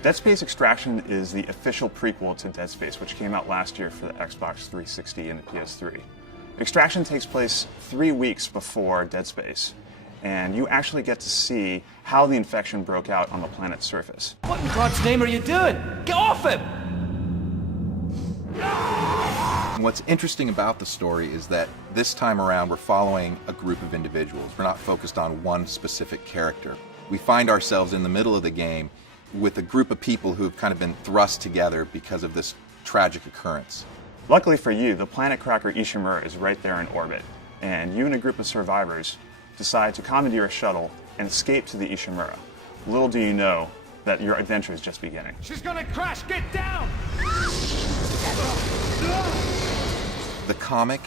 Dead Space Extraction is the official prequel to Dead Space, which came out last year for the Xbox 360 and the PS3. Extraction takes place 3 weeks before Dead Space, and you actually get to see how the infection broke out on the planet's surface. What in God's name are you doing? Get off him! And what's interesting about the story is that this time around we're following a group of individuals. We're not focused on one specific character. We find ourselves in the middle of the game with a group of people who have kind of been thrust together because of this tragic occurrence. Luckily for you, the planet cracker Ishimura is right there in orbit, and you and a group of survivors decide to commandeer a shuttle and escape to the Ishimura. Little do you know that your adventure is just beginning. She's gonna crash! Get down! The comic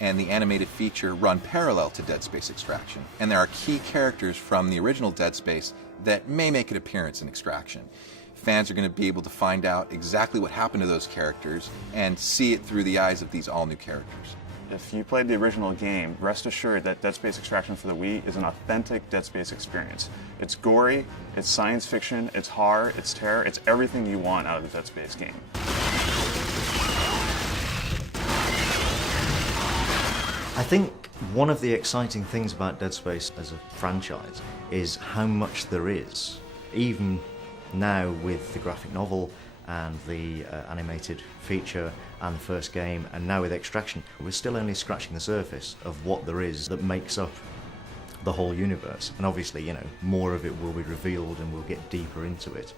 and the animated feature run parallel to Dead Space Extraction, and there are key characters from the original Dead Space that may make an appearance in Extraction. Fans are going to be able to find out exactly what happened to those characters and see it through the eyes of these all-new characters. If you played the original game, rest assured that Dead Space Extraction for the Wii is an authentic Dead Space experience. It's gory, it's science fiction, it's horror, it's terror, it's everything you want out of the Dead Space game. I think one of the exciting things about Dead Space as a franchise is how much there is. Even now with the graphic novel and the animated feature and the first game, and now with Extraction, we're still only scratching the surface of what there is that makes up the whole universe. And obviously, you know, more of it will be revealed and we'll get deeper into it.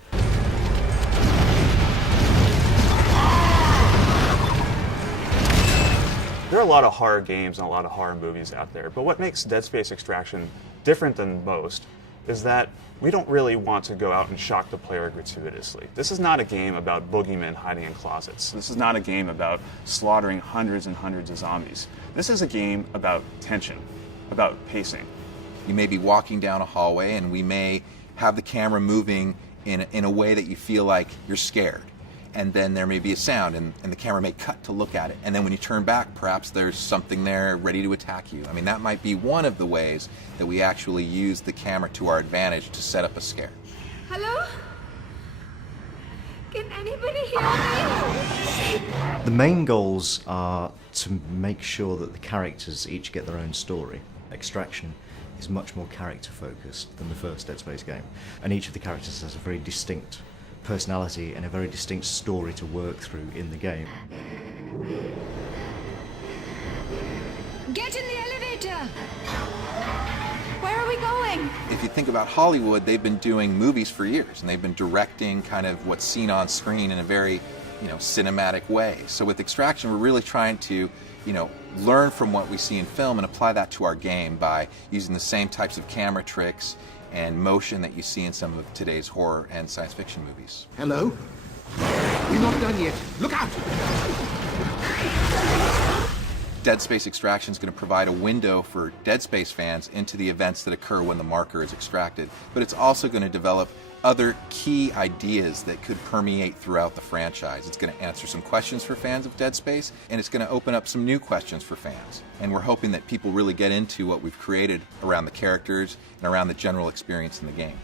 There are a lot of horror games and a lot of horror movies out there, but what makes Dead Space Extraction different than most is that we don't really want to go out and shock the player gratuitously. This is not a game about boogeymen hiding in closets. This is not a game about slaughtering hundreds and hundreds of zombies. This is a game about tension, about pacing. You may be walking down a hallway and we may have the camera moving in a way that you feel like you're scared. And then there may be a sound and the camera may cut to look at it. And then when you turn back, perhaps there's something there ready to attack you. I mean, that might be one of the ways that we actually use the camera to our advantage to set up a scare. Hello? Can anybody hear me? The main goals are to make sure that the characters each get their own story. Extraction is much more character focused than the first Dead Space game, and each of the characters has a very distinct personality and a very distinct story to work through in the game. Get in the elevator! Where are we going? If you think about Hollywood, they've been doing movies for years, and they've been directing kind of what's seen on screen in a very, cinematic way. So with Extraction, we're really trying to, learn from what we see in film and apply that to our game by using the same types of camera tricks and motion that you see in some of today's horror and science fiction movies. Hello? We're not done yet. Look out! Dead Space Extraction is going to provide a window for Dead Space fans into the events that occur when the marker is extracted, but it's also going to develop other key ideas that could permeate throughout the franchise. It's going to answer some questions for fans of Dead Space, and it's going to open up some new questions for fans. And we're hoping that people really get into what we've created around the characters and around the general experience in the game.